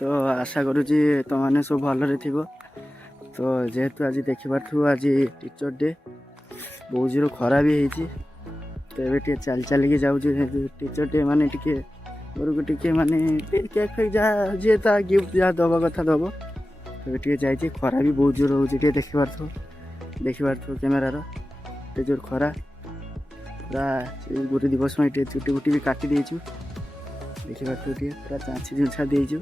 तो आशा करुँची तुमने सब भलरे थी। तो जेहेतु आज देखिपु आज टीचर डे बहुत जोर खरा भी होती। तो ये चल चलिए जाऊँ टीचर डे माने टे घर को टे माने केक फेक जहाँ जी गिफ्ट जहाँ दबा कथा दब। तो ये जाइए खरा भी बहुत जोर हो देखिपु कैमेरार एते जोर खरा पूरा गुरु दिवस में चुटी बुटी भी काटी देचु देखिपु पूरा चाँची झुंछा देचु।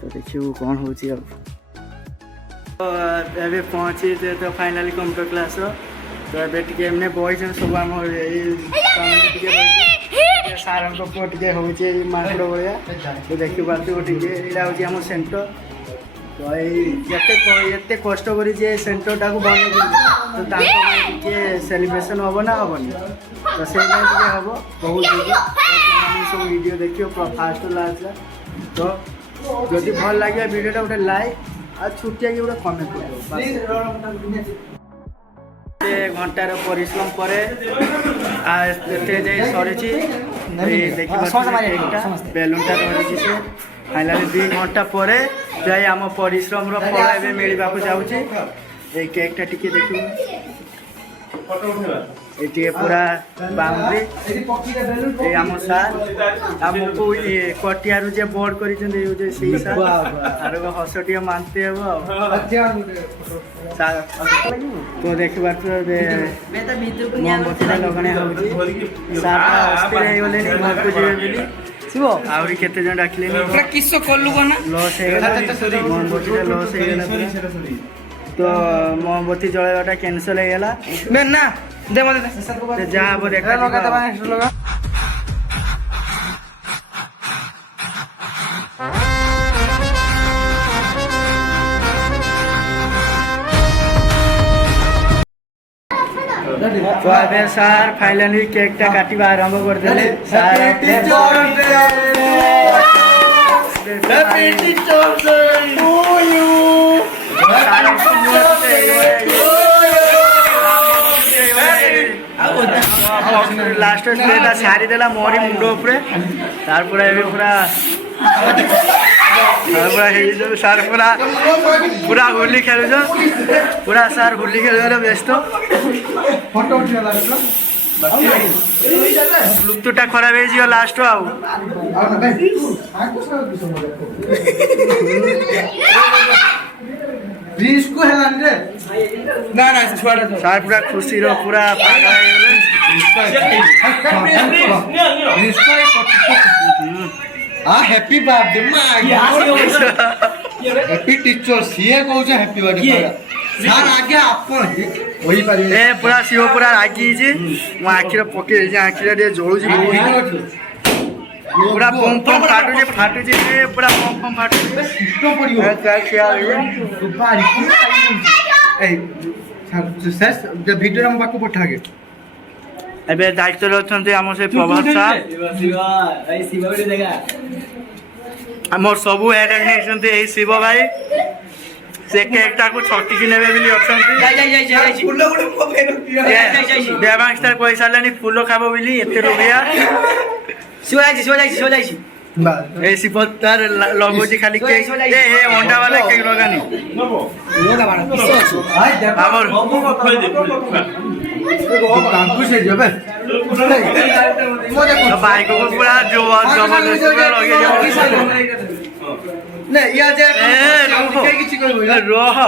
तो देखिए कौन हो पहुँची तो फाइनाली कंप्यूटर क्लास। तो ये टे एमने बॉयज सब आम सार पुआ टे हूँ माकड़ भाया। तो देखी पार्टी आम सेन्टर। तो ये कष्ट कर सेन्टर टाक बन तो सेलिब्रेशन हम ना हेनी। तो से हम बहुत सब वीडियो देखिए फास्ट लास्ट। तो जदि भल लगे वीडियोटा गोटे लाइक आ छुटिया कि गोटे कमेंट घंटार परिश्रम पर सरी बेलूनटा धरी से फाइनाली 2 घंटा पर जाए आम परिश्रम फल ए मिलवा जाऊँगी। केकटा टी देखिए ये पूरा बाउंड्री आम सार आमको कटियार जे बोर्ड कर हस टे मानते हे। तो देखा मोमबत्ती लगने शिव आहरी केते जन डाकिले लॉस हो मोमबत्ती लॉस हो। तो मोमबत्ती जलवाटा कैंसल हो ना जहाँ वो देखा तो अबे सार फाइनली केकटा काटिबा आरंभ करदेले। Sir happy teachers day to you. Last सारी देला मोरी मुंड उपरे तार पूरा पूरा सार पूरा पूरा होली खेल पूरा सार होली खेल व्यस्त। लुप्तुटा खराब हो लास्ट सार पूरा खुशी पूरा हैप्पी बर्थडे हैप्पी टीचर सी कौन हैप्पी बर्थडे सार आगे आप वही पारे पूरा शिव पूरा रागी मो आखिर पकई आखिर जलू पूरा पम पम फाटू पूरा पम पम फाटू भिडियो हम पाक पठा के ए दायित्व अच्छा आम से प्रभात साहब आम सबू हेड शिव भाई से केकटा को छटिकी ने देवांगस्टार कही सारे फूल खाब बोली एत रुपया तार लगुच खाली अंडा वाला केक लगानी बाइक को पूरा रह